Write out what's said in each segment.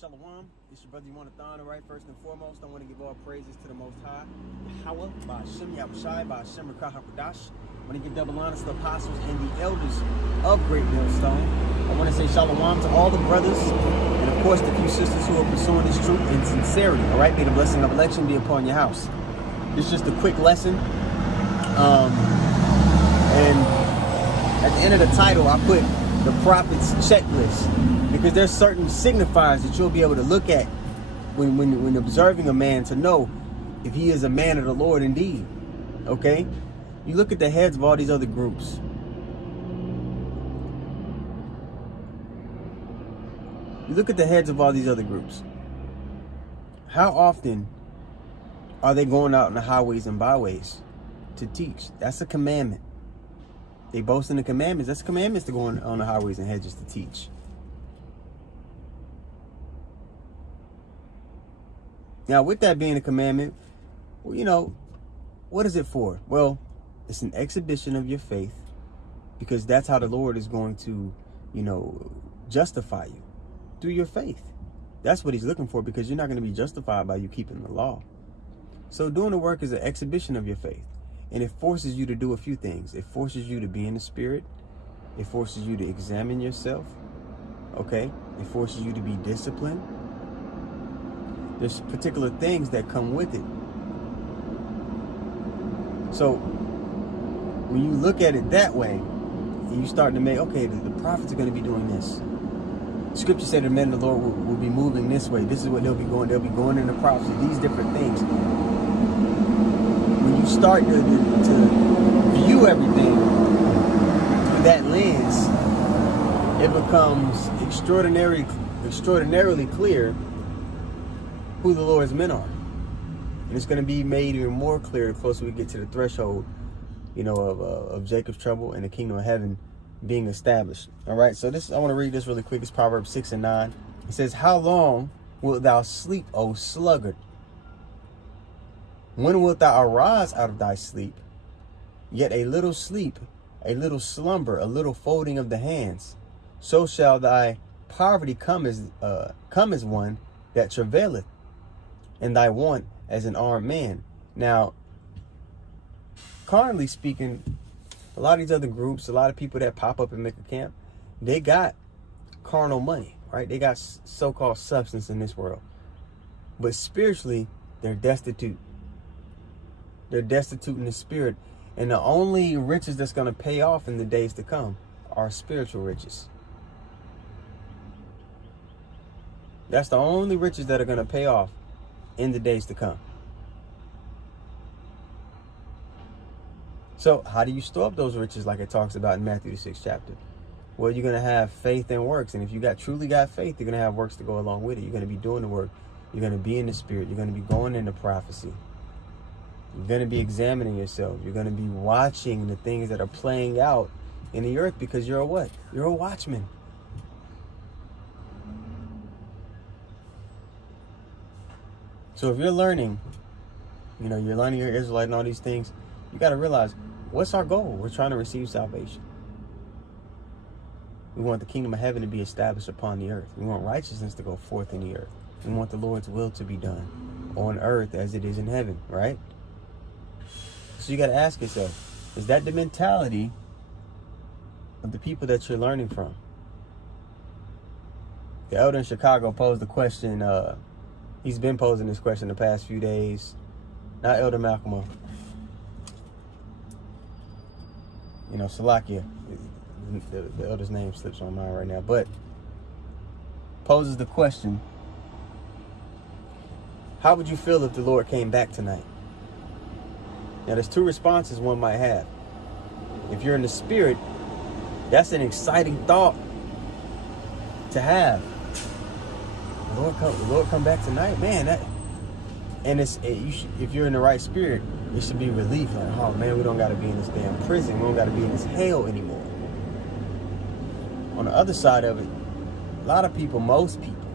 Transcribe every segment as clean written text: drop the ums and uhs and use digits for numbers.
Shalawam. It's your brother Yahawashi, right? First and foremost, I want to give all praises to the Most High, Yahawashi, by Shem Yahawashi, by Shem Hakodash. I want to give double honors to the apostles and the elders of Great Millstone. I want to say Shalawam to all the brothers, and of course the few sisters who are pursuing this truth in sincerity. All right, may the blessing of election be upon your house. This is just a quick lesson. And at the end of the title, I put the prophet's checklist, because there's certain signifiers that you'll be able to look at when observing a man to know if he is a man of the Lord indeed. Okay? You look at the heads of all these other groups. You look at the heads of all these other groups. How often are they going out in the highways and byways to teach? That's a commandment. They boast in the commandments. That's commandments to go on the highways and hedges to teach. Now, with that being a commandment, well, you know, what is it for? Well, it's an exhibition of your faith, because that's how the Lord is going to, you know, justify you, through your faith. That's what he's looking for, because you're not going to be justified by you keeping the law. So doing the work is an exhibition of your faith. And it forces you to do a few things. It forces you to be in the spirit. It forces you to examine yourself. Okay? It forces you to be disciplined. There's particular things that come with it. So when you look at it that way, and you start to make, okay, the prophets are going to be doing this. Scripture said the men of the Lord will be moving this way. This is what they'll be going. They'll be going in the prophecy. These different things. When you start to view everything through that lens, it becomes extraordinarily clear who the Lord's men are. And it's going to be made even more clear the closer we get to the threshold, you know, of Jacob's trouble and the kingdom of heaven being established. All right, so I want to read this really quick. It's Proverbs 6 and 9. It says, "How long wilt thou sleep, O sluggard? When wilt thou arise out of thy sleep? Yet a little sleep, a little slumber, a little folding of the hands. So shall thy poverty come as one that travaileth, and thy want as an armed man." Now, carnally speaking, a lot of these other groups, a lot of people that pop up and make a camp, they got carnal money, right? They got so-called substance in this world. But spiritually, they're destitute. They're destitute in the spirit. And the only riches that's going to pay off in the days to come are spiritual riches. That's the only riches that are going to pay off in the days to come. So how do you store up those riches like it talks about in Matthew the 6th chapter? Well, you're going to have faith and works. And if you truly got faith, you're going to have works to go along with it. You're going to be doing the work. You're going to be in the spirit. You're going to be going into prophecy. You're going to be examining yourself. You're going to be watching the things that are playing out in the earth, because you're a what? You're a watchman. So if you're learning, you know, you're learning your Israelite and all these things, you got to realize, what's our goal? We're trying to receive salvation. We want the kingdom of heaven to be established upon the earth. We want righteousness to go forth in the earth. We want the Lord's will to be done on earth as it is in heaven, right? So you got to ask yourself, is that the mentality of the people that you're learning from? The elder in Chicago posed the question, he's been posing this question the past few days. Not Elder Malcolm, you know, Salakia. The elder's name slips my mind right now, but poses the question, how would you feel if the Lord came back tonight? Now, there's two responses one might have. If you're in the spirit, that's an exciting thought to have. The Lord come back tonight, man. If you're in the right spirit, it should be relief. Like, oh man, we don't got to be in this damn prison. We don't got to be in this hell anymore. On the other side of it, a lot of people, most people,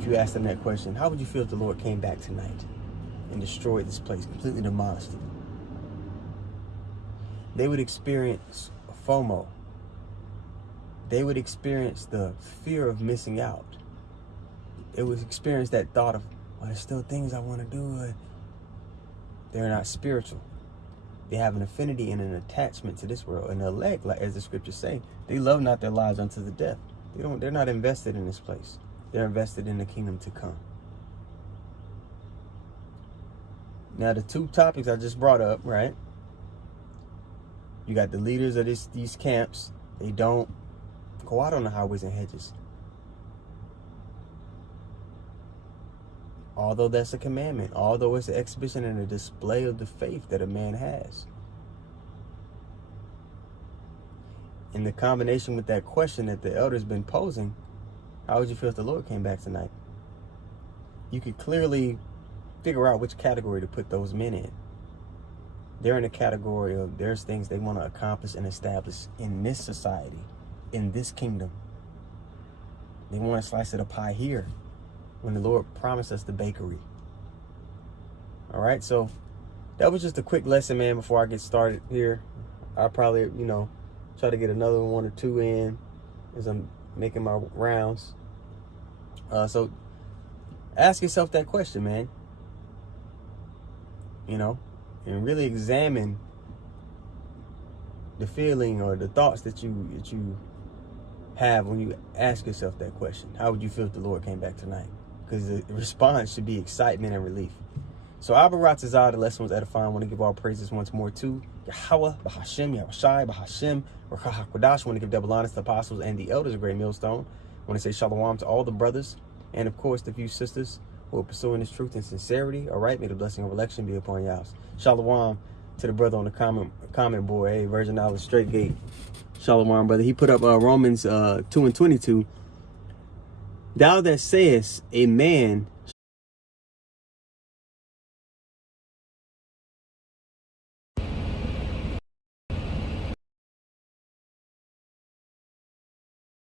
if you ask them that question, how would you feel if the Lord came back tonight and destroyed this place, completely demolished it? They would experience FOMO. They would experience the fear of missing out. would experience that thought of, well, there's still things I want to do. They're not spiritual. They have an affinity and an attachment to this world. And the elect, like as the scriptures say, they love not their lives unto the death. They're not invested in this place. They're invested in the kingdom to come. Now, the two topics I just brought up, right? You got the leaders of these camps. They don't go out on the highways and hedges. Although that's a commandment, although it's an exhibition and a display of the faith that a man has. In the combination with that question that the elder's been posing, how would you feel if the Lord came back tonight? You could clearly figure out which category to put those men in. They're in a category of there's things they want to accomplish and establish in this society, in this kingdom. They want a slice of the pie here, when the Lord promised us the bakery. All right, so that was just a quick lesson, man, before I get started here. I'll probably, try to get another one or two in as I'm making my rounds. So ask yourself that question, man. And really examine the feeling or the thoughts that you have when you ask yourself that question. How would you feel if the Lord came back tonight? Because the response should be excitement and relief. So Abba, Rataza, the lesson was edifying. I want to give all praises once more to Yahawashi, Yahawashi, Bahashim, Rakah HaKodash. I want to give double honors to the apostles and the elders of Great Millstone. I want to say Shalawam to all the brothers and, of course, the few sisters who are pursuing this truth and sincerity. All right, may the blessing of election be upon y'all. Shalawam to the brother on the comment board. Hey, Virgin Island Straight Gate. Shalawam, brother. He put up Romans 2:22. Thou that sayest a man